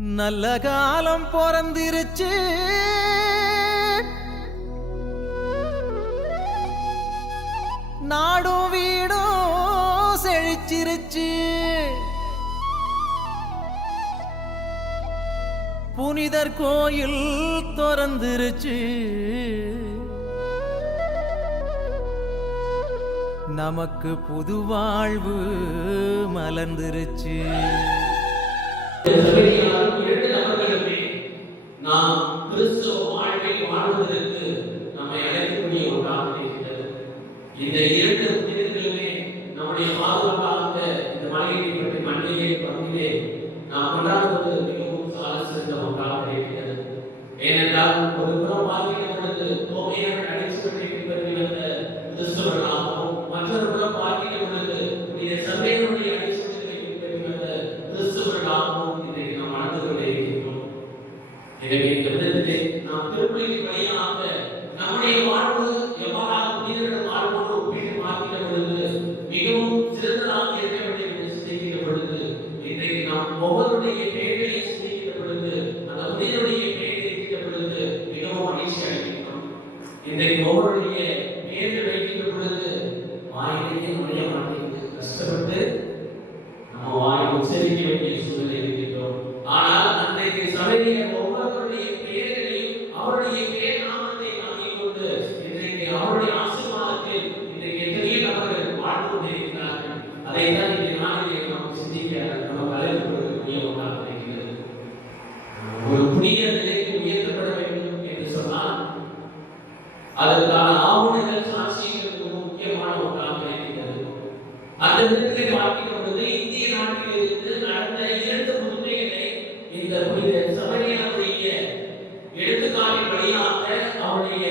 நல்ல காலம் பிறந்திருச்சு, நாடும் வீடும் செழிச்சிருச்சு. புனிதர் கோயில் திறந்துருச்சு, நமக்கு புது வாழ்வு மலர்ந்துருச்சு. நாம் கிறிஸ்துவ வாழ்வை வாழ்வதற்கு நம்மை அழைக்கக்கூடிய ஒன்றாக இருக்கிறது. இந்த இரண்டு புனிதர்களுமே நம்முடைய பாதுகாப்பாக இந்த மலையை பற்றி மண்ணிலே பகுதியிலே நாம் கொண்டாடுவது மிகவும் சால சிறந்த ஒன்றாக இருக்கிறது. ஏனென்றால் ஒரு புறம் பார்க்கிற பொழுது தோமையாக அழைக்கப்பட்டு வந்த கிறிஸ்தவர்களாகவும், மற்றொரு புறம் பார்க்கிற பொழுது இந்த சபையினுடைய அழைக்கப்பட்டு வந்த கிறிஸ்தவர்களாகவும் இன்றைக்கு நாம் வாழ்ந்து கொண்டே இருக்கிறோம். எனவே இந்த விதத்திலே நாம் திருப்பலியின் வழியாக நம்முடைய வாழ்வு எவ்வாறாக புனிதர்கள் வாழ்வோடு ஒப்பிட்டு பார்க்கிற பொழுது மிகவும் சிறந்ததாக இருக்க வேண்டும் என்று சிந்திக்கிற பொழுது இன்றைக்கு நாம் ஒவ்வொருடைய பெயர்களை சிந்திக்கிற பொழுது அந்த புனிதருடைய பெயரை இருக்கிற பொழுது மிகவும் மகிழ்ச்சி அளிக்கிறோம். இன்றைக்கு ஒவ்வொருடைய பெயர்கள் வைக்கின்ற பொழுது வாயிலேயே நுழைய மாட்டேங்குது, கஷ்டப்பட்டு நம்ம வாயை உச்சரிக்க வேண்டிய சூழ்நிலை இருக்கின்றோம். ஆனால் அன்றைக்கு சபையிலே ஒவ்வொருவருடைய பெயர்களையும் அவருடைய பெயர் நாமத்தை வாங்கிக் கொண்டு இன்றைக்கு அவருடைய ஆசீர்வாதத்தில் இன்றைக்கு எத்தனையோ நபர்கள் வாழ்ந்து கொண்டிருக்கிறார்கள். அதைத்தான் இந்த நாளிலே நாம் சிந்திக்க நமக்கு அழைக்கப்படுவதற்குரிய ஒன்றாக இருக்கிறது. ஒரு புனித நிலைக்கு உயர்த்தப்பட வேண்டும் என்று சொன்னால் அதற்கான ஆவணங்கள் சாட்சியங்கள் முக்கியமான ஒன்றாக இருக்கிறது. அந்த விதத்தை பார்க்கிற பொழுது இந்திய நாட்டில் இருந்து நடந்த இரண்டு புதுமைகளை இந்த புனித சபையினுடைய எடுத்துக்காட்டின் வழியாக அவருடைய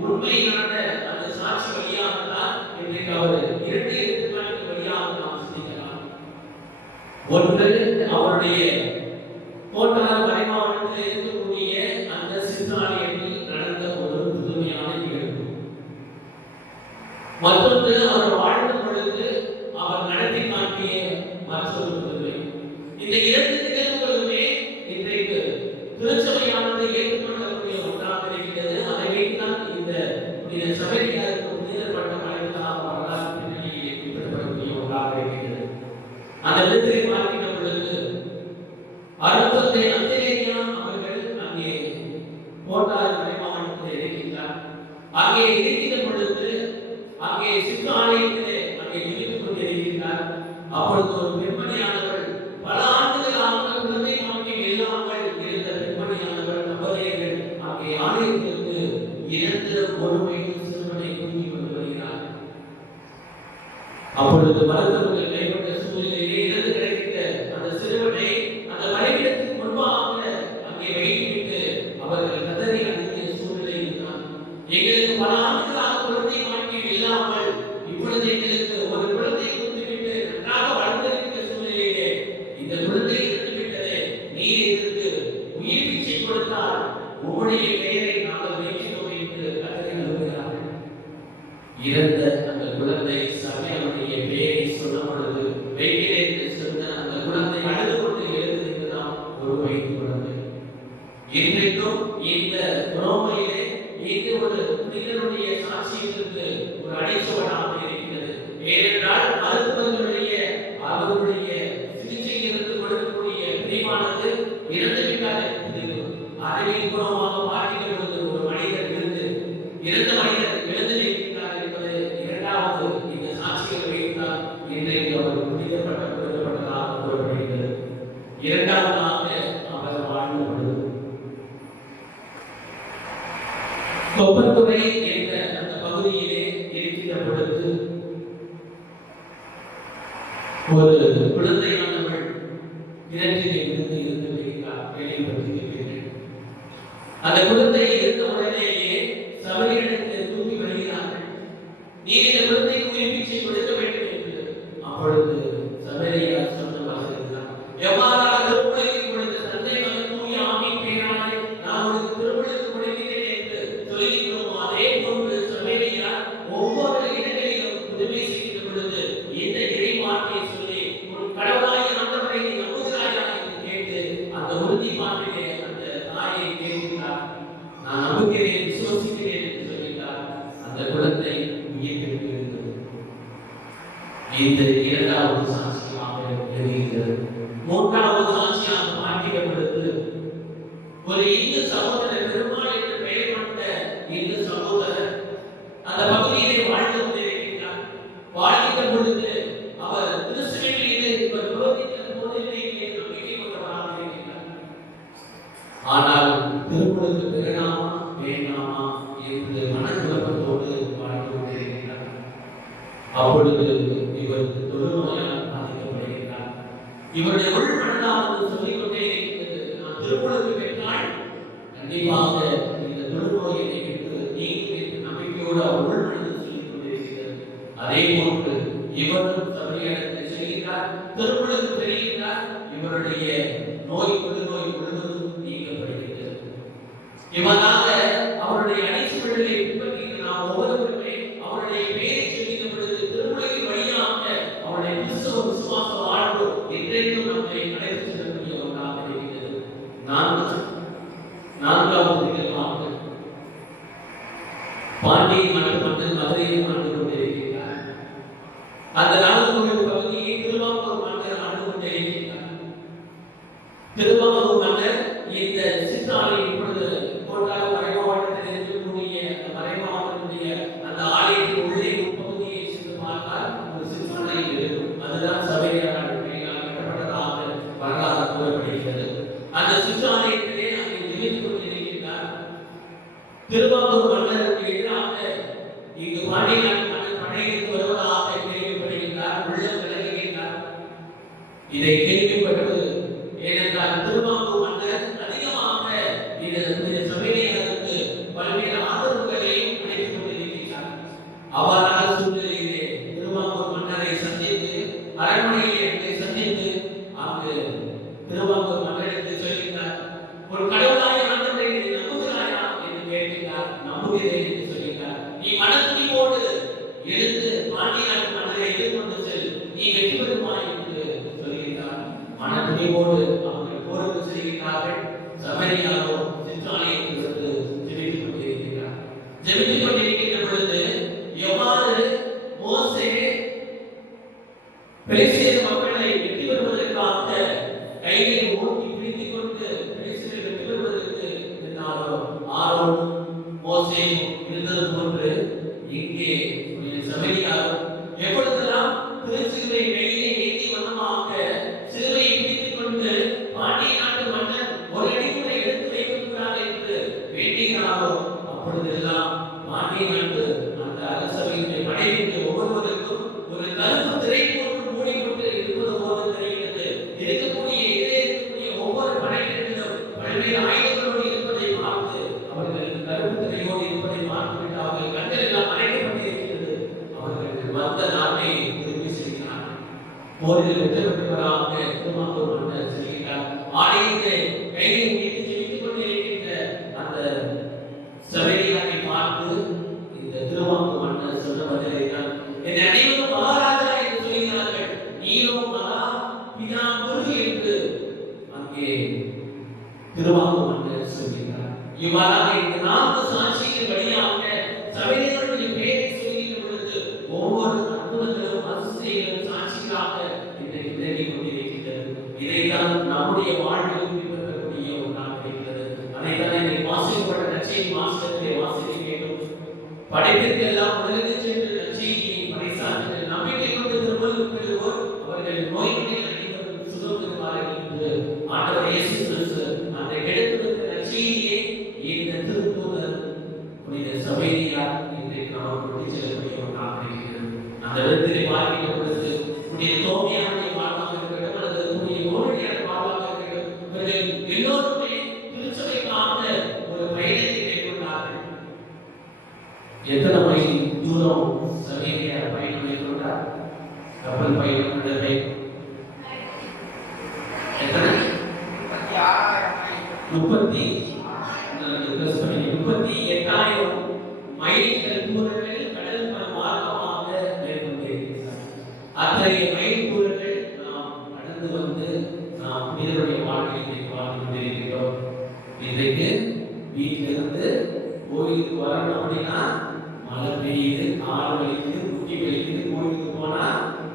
உண்மையான அந்த சாட்சி வழியாக தான் இன்றைக்கு அவர் இரண்டு எடுத்துக்காட்டின் வழியாக நாம் சிந்திக்கலாம். ஒன்று அவருடைய கோட்டார் வரைமாவட்டத்தில் இருக்கக்கூடிய அந்த சிற்றாலயத்தில் நடந்த ஒரு புதுமையான நிகழ்வு. மற்றொன்று அவர் வாழ்ந்த பொழுது அவர் நடத்தி காட்டிய மற்றொரு புதுமை. இந்த இரண்டு நிகழ்வுகளுமே இன்றைக்கு திருச்சபையானது ஏற்றுக்கொள்ளக்கூடிய ஒன்றாக இருக்கிறது. அதை வைத்துதான் இந்த சபையாருக்கு புனிதர் பட்டம் அளித்ததாக வரலாறு பின்னணியில் ஏற்படுத்தப்படக்கூடிய ஒன்றாக இருக்கிறது. அந்த விதத்தை பார்க்கின்ற பொழுது அருட்தந்தை அந்தேலியா அவர்கள் அங்கே கோட்டார் வரைமாவட்டத்தில் இருக்கின்றார். அங்கே இருக்கிற பொழுது அங்கே சிற்றாலயத்திலே அங்கே இருந்து கொண்டிருக்கிறார். அப்பொழுது ஒரு பெண்மணியானவள் பல ஆண்டுகளாக குழந்தை பாக்கியம் இல்லாமல் இருந்த பெண்மணியானவள் நபரேகள் அங்கே ஆலயத்திற்கு இறந்து ஒரு வயது சிறுவனை தூக்கி கொண்டு வருகிறார். அப்பொழுது மருத்துவர்கள் கைப்பட்ட சூழ்நிலையிலே இறந்து கிடைத்த அந்த சிறுவனை அந்த மறைவிடத்துக்கு முன்பாக அங்கே வைத்துவிட்டு அவர்கள் கதறி அழுகிய சூழ்நிலை இருந்தார். எங்களுக்கு பல ஆண்டுகளாக குழந்தை பாக்கியம் இல்லாமல் இப்பொழுது எங்களுக்கு ஒரு குழந்தை கொடுத்துவிட்டு நன்றாக வளர்ந்திருக்கிற சூழ்நிலையிலே இந்த குழந்தை எடுத்துவிட்டதே, நீர் இதற்கு உயிர் பிச்சை கொடுத்தால் உங்களுடைய பெயரை நாங்கள் வைக்கிறோம் என்று கதறி அழுகிறார்கள். இறந்த அந்த குழந்தை சபையினுடைய பெயரை சொன்ன பொழுது வைக்கிறேன் என்று சொன்ன அந்த குழந்தை அழுது கொண்டு எழுந்திருக்கிறதாம் ஒரு வயது குழந்தை. இன்றைக்கும் இந்த ரோமையிலே இது ஒரு புனிதனுடைய சாட்சியத்திற்கு ஒரு அடிச்சுவடாக இருக்கிறது. ஏனென்றால் மருத்துவர்களுடைய அவர்களுடைய சிகிச்சைகளுக்கு கொடுக்கக்கூடிய பிரிவானது இறந்து விட்டால் இருக்கிறது. அறிவியல் பூர்வமாக பார்க்கிற பொழுது ஒரு மனிதர் இறந்த மனிதர் இழந்து நிற்கிறார் என்பது இரண்டாவது இந்த சாட்சிகள் வைத்தால் இன்றைக்கு அவர் புனிதப்பட்ட கொடுக்கப்பட்டதாக கூறப்படுகிறது. இரண்டாவதாக அவர் வாழ்ந்த பொழுது தொப்பத்துறை என்ற அந்த பகுதியிலே இருக்கிற பொழுது ஒரு குழந்தையானவள் கிணற்றில் இருந்து கேள்விப்பட்டிருக்கிறேன். அந்த குழந்தை இருந்த உடனேயே சபையிடத்தில் தூக்கி வருகிறார்கள். நீ இந்த குழந்தைக்கு உயிர் பிச்சை கொடுக்க வேண்டும் என்று. அப்பொழுது சபையார் சொன்ன வாசல் தான், எவ்வாறாக திருப்பலிக்கு கொடுத்த தந்தை மகன் தூய ஆவியின் பெயராலே நான் உனக்கு திருப்பலிக்கு கொடுக்கிறேன் என்று சொல்லிக்கிறோம். அதே போன்று சபையார் ஒவ்வொரு இடங்களிலும் புதுமை செய்கிற பொழுது இந்த இறை வார்த்தையை சொல்லி உன் கடவுளாய் ஆண்டவரை நம்புகிறாயா என்று கேட்டு அந்த உறுதி பாட்டிலே அந்த தாயை கேட்கிறார். நான் நம்புகிறேன், விசுவசிக்கிறேன் என்று சொல்கிறார். அந்த குழந்தை உயிர் பெறுகிறது. இந்த இரண்டாவது சாட்சியாக எழுதுகிறது. மூன்றாவது சாட்சியாக மாற்றிக்கப்படுகிறது. ஒரு இந்து சகோதரர், பெருமாள் என்று பெயர் கொண்ட இந்து சகோதரர் அந்த பகுதியிலே வாழ்ந்து கொண்டிருக்கிறார். வாழ்கின்ற பொழுது அவர் கிறிஸ்துவிலே இவர் விரோதித்த போதிலேயே நம்பிக்கை கொண்டவராக இருக்கிறார். ஆனால் திருமணத்துக்கு வேண்டாமா வேண்டாமா என்று மனக்குழப்பத்தோடு வாழ்ந்து கொண்டிருக்கிறார். அப்பொழுது இவர் தொழுநோயால் பாதிக்கப்படுகிறார். இவருடைய உள்மனதாவது சொல்லிக் கொண்டே இருக்கிறது, நான் திருமணத்துக்கு பெற்றால் கண்டிப்பாக இந்த தொழுநோயை விட்டு நீங்கி என்று நம்பிக்கையோடு அவர் உள்மனது சொல்லிக் கொண்டிருக்கிறது. அதே போன்று இவரும் சபையிடத்தை செய்கிறார். திருமணத்துக்கு பெறுகிறார். இவருடைய நோய் தொழுநோய் முழுவதும் நீக்கப்படுகிறது. இவனால அவருடைய அடிச்சுவடுகளை பின்பற்றி நாம் ஒவ்வொருவருமே அவருடைய பேரை சொல்லிய பொழுது திருமணத்தின் வழியாக அவருடைய கிறிஸ்தவ விசுவாச வாழ்வு இன்றைக்கும் நம்மை அழைத்து செல்லக்கூடிய ஒன்றாக இருக்கிறது. நான்காவது நிகழ்வாக பாண்டியை மன்னர் மதுரையை ஆண்டு கொண்டிருக்கிறார். அந்த நாகர்கோவில் பகுதியை திருவாங்கூர் மன்னர் ஆண்டு கொண்டிருக்கிறார். திருவாங்கூர் மன்னர் இந்த சித்தாலை இப்பொழுது கோட்டார் மறைமாவட்டத்தில் இருக்கக்கூடிய அந்த மறைமாவட்டத்துடைய அந்த ஆலயத்தின் உள்ளே பகுதியை சென்று பார்த்தால் ஒரு சித்தாலை இருக்கும். அதுதான் சபையார் கட்டப்பட்டதாக வரலாறு கூறப்படுகிறது. அந்த சித்தாலயத்திலே அங்கே ஜெபித்துக் கொண்டிருக்கிறார். திருவாங்கூர் மன்னருக்கு எதிராக இங்கு பாண்டிய மன்னர் படையெடுத்து வருவதாக கேள்விப்படுகிறார். உள்ளம் விலகுகிறார். இதை கேள்விப்பட்டு, ஏனென்றால் திருவாங்கூர் மன்னர் அதிகமாக இந்த சபையினருக்கு பல்வேறு ஆதரவுகளையும் அளித்துக் கொண்டிருக்கிறார். அவ்வாறான சூழ்நிலையிலே திருவாங்கூர் மன்னரை சந்தித்து அரண்மனையிலே சந்தித்து அங்கு திருவாங்கூர் மன்னருக்கு சொல்கிறார், ஒரு கடவுளாய் ஆண்டவரை நீ நம்புகிறாயா என்று கேட்கிறார். நம்புகிறேன் என்று சொல்கிறார். நீ மனத்துணிவோடு எழுந்து பாண்டிய நாட்டு மன்னரை எதிர்கொண்டு செல், நீ வெற்றி பெறுவாய் என்று சொல்கிறார். மனத்துணிவோடு அவர்கள் போருக்கு செல்கிறார்கள். சமரியாரோ சிற்றாலயத்தில் இருந்து ஜெபித்துக் கொண்டிருக்கிறார். ஜெபித்துக் கொண்டிருக்கின்ற பொழுது எவ்வாறு மோசே பெலிஸ்தேர் மக்களை வெற்றி பெறுவதற்காக கையை ஓட்டி பிடித்துக் கொண்டு பெலிஸ்தரை வெற்றி பெறுவதற்கு ஆரோன் மோசே இருந்தது போன்று இங்கே சமரியார் எப்பொழுதெல்லாம் திருச்சிலுவை கையிலே ஏந்தி வண்ணமாக சிலுவையை பிடித்துக் கொண்டு பாண்டிய நாட்டு மன்னர் ஒரு அடி கூட எடுத்து வைக்கிறார் என்று வேண்டுகிறாரோ அப்பொழுதெல்லாம் பாண்டிய நாட்டு அந்த அரசவையினுடைய படையினுடைய ஒவ்வொருவருக்கும் ஒரு கருப்பு திரை போன்று மூடிக்கொண்டு இருப்பது போல தெரிகிறது. இருக்கக்கூடிய ஒவ்வொரு படையினரிடம் பல்வேறு ஆயுதங்களோடு இருப்பதை பார்த்து அவர்கள் கருப்பு திரையோடு இருப்பதை பார்த்துவிட்டு அவர்கள் கண்கள் எல்லாம் மறைக்கப்பட்டிருக்கிறது. அவர்கள் வந்த நாட்டை திரும்பி செல்கிறார்கள். போரில் வெற்றி பெற்றவராக திருவாங்கூர் மன்னர் செல்கிறார். ஆலயத்தை கையில் வைத்து ஜெபித்துக் கொண்டிருக்கின்ற அந்த சபையாரை பார்த்து இந்த திருவாங்கூர் மன்னர் சொன்ன பதிலை தான், என்னை அனைவரும் மகாராஜா என்று சொல்கிறார்கள், நீரோ மகா பிதா குரு என்று அங்கே திருவாங்கூர் மன்னர் சொல்கிறார். இவ்வாறாக இந்த 4 சாட்சியின் வழியாக சபையினருடைய பெயரை சொல்கின்ற பொழுது ஒவ்வொரு அற்புதங்களும் அதிசயங்களும் சாட்சிகளாக இன்றைக்கு விளங்கிக் கொண்டிருக்கிறது. இதைத்தான் நம்முடைய வாழ்வில் பின்பற்றக்கூடிய ஒன்றாக இருக்கிறது. அதைத்தான் இன்றைக்கு வாசிக்கப்பட்ட நற்செய்தி வாசகத்திலே வாசிக்க வேண்டும். படைப்பிற்கெல்லாம் உலகில் சென்று நற்செய்தியை பறைசாற்றுங்கள், நம்பிக்கை கொண்டு திருமணம் பெறுவோர் அவர்கள் நோய்களில் அனைவரும் சுகம் பெறுவார்கள் என்று ஆண்டவர் இயேசு கிறிஸ்து அந்த கிடைத்திருக்கிற நற்செய்தியை இந்த திருத்தூதர் புனித சபையார் இன்றைக்கு நாம் கொண்டு செல்லக்கூடிய ஒன்றாக இருக்கிறது. அந்த இடத்திலே பார்க்கின்ற பொழுது புனித தோமையாருடைய வாழ்வாக இருக்கட்டும் அல்லது புனித கோவிலியான வாழ்வாக இருக்கட்டும், இவர்கள் எல்லோருமே திருச்சபைக்காக ஒரு பயணத்தை மேற்கொண்டார்கள். எத்தனை மைல் தூரம் சபையார் பயணம் மேற்கொண்டார்? கப்பல் பயணம் நடவை எத்தனை? 38,000 மைல்கள் தூரங்கள் கடல் மார்க்கமாக மேற்கொண்டிருக்கிறார். அத்தகைய மைல் தூரங்கள் நாம் கடந்து வந்து நாம் புனிதருடைய வாழ்க்கையை வாழ்ந்து கொண்டிருக்கிறோம். இன்றைக்கு வீட்டிலிருந்து கோயிலுக்கு வரணும் அப்படின்னா மழை பெய்யுது, கால் வலிக்குது, முட்டி வலிக்குது, கோயிலுக்கு போனா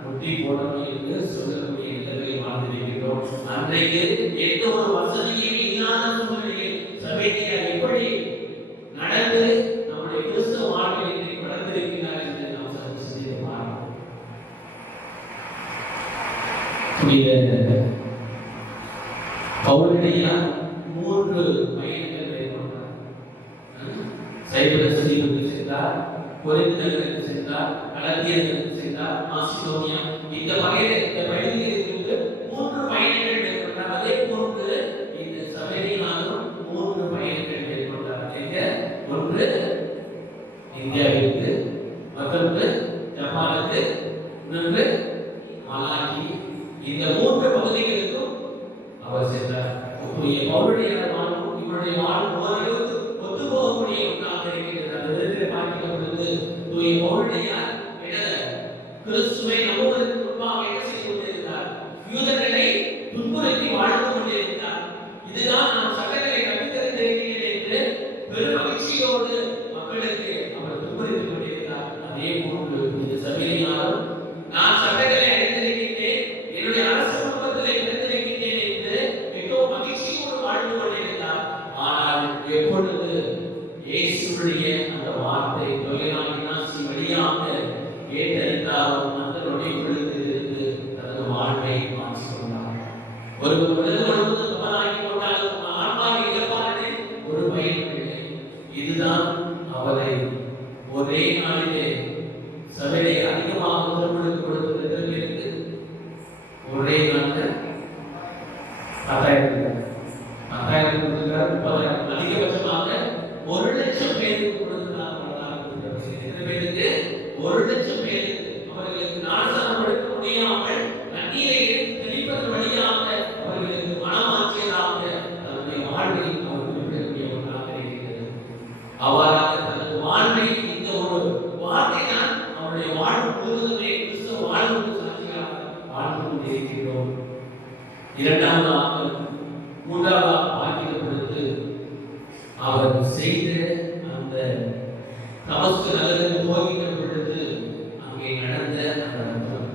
முட்டி போடணும் என்று சொல்லக்கூடிய இடங்களில் வாழ்ந்திருக்கிறோம். அன்றைக்கு எந்த ஒரு வசதியும் இல்லாத சூழ்நிலையில் சபையார் எப்படி நடந்து நம்முடைய கிறிஸ்தவ வாழ்க்கையை வளர்ந்திருக்கிறார் என்று நாம் சற்று சிந்தித்து பார்ப்போம். பவுலடியார் 3 பயணங்கள் மேற்கொண்டார். சைப்ரஸுக்கு சென்றார், கொரிந்து நகருக்கு சென்றார், கலத்தியருக்கு சென்றார், மாசிடோனியா. இந்த பயணங்களுக்கு 3 பயணங்கள் மேற்கொண்டார். அதே போன்று இந்த சபையினாலும் 3 பயணங்கள் மேற்கொண்டார். ஒன்று இந்தியாவிற்கு, மற்றொன்று ஜப்பானுக்கு, இன்னொன்று மலாக்கி. இந்த 3 பகுதிகளுக்கும் அவர் சென்றார். பவுலுடைய வாழ்வும் இவருடைய வாழ்வும் ஓரளவுக்கு ஒத்து போகக்கூடிய ஒன்றாக இருக்கிறது. அந்த விதத்தில் பார்க்கிற பொழுது தூய பவுலுடையார் கிறிஸ்துவை நம்புவதற்கு முன்பாக என்ன செய்து கொண்டிருந்தார்? யூதர்களை துன்புறுத்தி வாழ்ந்து கொண்டிருந்தார். இதுதான் நான் சட்டங்களை கற்றுத்தந்திருக்கிறேன் என்று பெரும் மகிழ்ச்சியோடு மக்களுக்கு அவர் துன்புறுத்தி கொண்டிருந்தார். அதே போன்று இந்த சபையினாலும் நான் சட்டங்களை அறிந்திருக்கிறேன், என்னுடைய அரசு குடும்பத்திலே பிறந்திருக்கிறேன் என்று மிகவும் மகிழ்ச்சியோடு வாழ்ந்து கொண்டிருந்தார். ஆனால் எப்பொழுது இயேசுவுடைய அந்த வார்த்தை தொலைநாளினாசி வழியாக கேட்டறிந்தாரோ அந்த நொடிப்பொழுது இருந்து தனது வாழ்வை மாற்றிக்கொண்டார். ஒரு முழுவதும் தவறாகி கொண்டாலும் ஆன்மாவை இழப்பானது ஒரு பயனும் இல்லை. இதுதான் அவரை ஒரே நாளிலே சபையை அதிகமாக திருமணத்துக்கு கொடுத்ததற்கு ஒரே நாளில் 10,000 கொடுத்திருக்கிறார். 30,000 அதிகபட்சமாக 1,00,000 பேருக்கு கொடுத்திருக்கிறார். எத்தனை பேருக்கு? 1,00,000 பேருக்கு. அவர்களுக்கு ஞானஸ்நானம் கொடுக்க முடியாமல் கண்ணீரை தெளிப்பதன் வழியாக அவர்களுக்கு மனமாற்றியதாக தன்னுடைய வாழ்வை அவர் குறிப்பிடக்கூடிய ஒன்றாக இருக்கிறது. அவ்வாறாக தனது வாழ்வை இந்த ஒரு வார்த்தை தான் அவருடைய வாழ்வு முழுவதுமே கிறிஸ்தவ வாழ்வுக்கு சாட்சியாக வாழ்ந்து கொண்டிருக்கிறோம். இரண்டாவதாக, மூன்றாவதாக பார்க்கிற பொழுது அவர் செய்த அந்த தமஸ்கு நகருக்கு போகின்ற பொழுது அங்கே நடந்த அந்த அற்புதம்.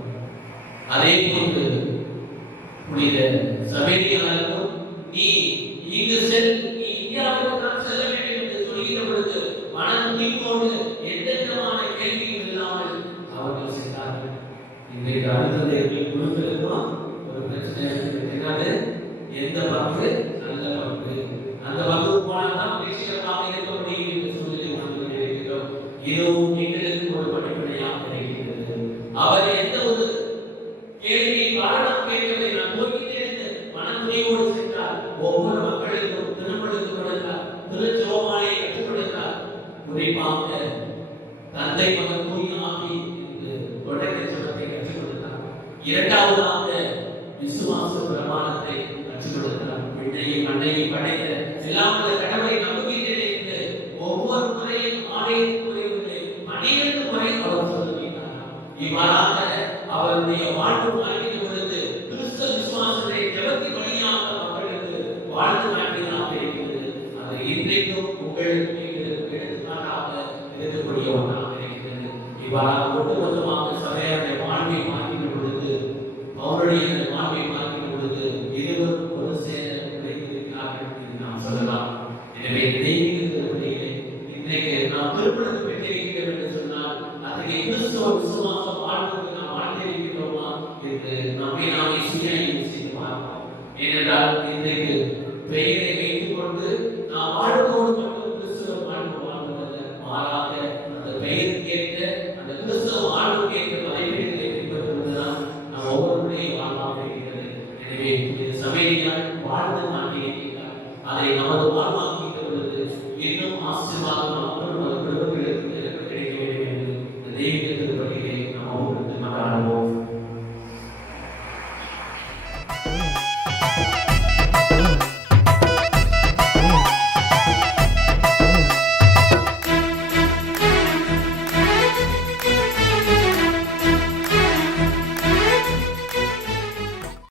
அதே போன்று புனித சபையாருக்கும் நீ இங்கு செல், நீ இந்தியாவுக்கு தான் செல்ல வேண்டும் என்று சொல்கிற பொழுது மனம் தீர்ப்போடு எந்த விதமான கேள்வியும் இல்லாமல் அவர்கள் சென்றார்கள். இன்றைக்கு அடுத்தது குழுக்களுக்கும் ஒரு பிரச்சனை என்னது? எந்த பங்கு நல்ல பங்கு, அந்த பங்கு போனால்தான் நிச்சயமாக இருக்க முடியும் என்று சொல்லி வாழ்ந்து கொண்டிருக்கிறோம். இதுவும் எங்களுக்கு ஒரு படிப்படையாக இருக்கிறது. அவர் எந்த ஒரு கேள்வியை காரணம் கேட்கவில்லை. நான் போகிறேன் என்று மனத்துணையோடு சென்றார். ஒவ்வொரு மக்களுக்கும் திருமணத்து கொடுத்தார், திருச்சோமாயை கற்றுக் கொடுத்தார். குறிப்பாக தந்தை மகன் தூய் ஆவி என்று தொடக்க சபத்தை கற்றுக் கொடுத்தார். இரண்டாவதாக விசுவாச பிரமாணத்தை கற்றுக் கொடுத்தார். விண்ணையும் மண்ணையும் படைத்த எல்லாம் கடவுளை நம்புகிறேன் என்று ஒவ்வொரு முறையும் ஆலயத்துக்குரியவர்களை 12 முறை அவர் சொல்லுகிறார். இவ்வாறாக அவருடைய வாழ்வு வாழ்கிற பொழுது கிறிஸ்தவ விசுவாசத்தை ஜெபத்தின் வழியாக மக்களுக்கு வாழ்ந்து காட்டினாக இருக்கிறது. அது இன்றைக்கும் உங்களுக்கு எடுத்துக்காட்டாக இருக்கக்கூடிய ஒன்றாக இருக்கிறது. இவ்வாறாக ஒட்டுமொத்தமாக சபையாருடைய வாழ்வை மாற்றின பொழுது, அவருடைய வாழ்வை மாற்றின பொழுது இருவரும் ஒரு சேர உழைத்திருக்கிறார்கள் என்று நாம் சொல்லலாம். எனவே தெய்வீகத்திலே இன்றைக்கு நாம் திருமணத்தை பெற்றிருக்கிறோம் என்று சொன்னால் அத்தகைய கிறிஸ்தவ விசுவாச வாழ்வுக்கு நாம் வாழ்ந்திருக்கிறோமா என்று நம்மை நாமே செய்து பார்ப்போம். ஏனென்றால் இன்றைக்கு பெயரை வைத்துக் கொண்டு நாம் வாழ்வோடு மட்டும் கிறிஸ்தவ வாழ்வு வாழ்வதல்ல, மாறாக அந்த பெயருக்கேற்ற அந்த கிறிஸ்தவ வாழ்வுக்கேற்ற மதிப்பீடுகளை பின்பற்றுவதுதான் நாம் ஒவ்வொருவருடைய வாழ்வாக இருக்கிறது. எனவே சபையால் வாழ்ந்து காட்டியிருக்கிறார். அதை நமது வாழ்வாக்கின்ற பொழுது இன்னும் ஆசீர்வாதம்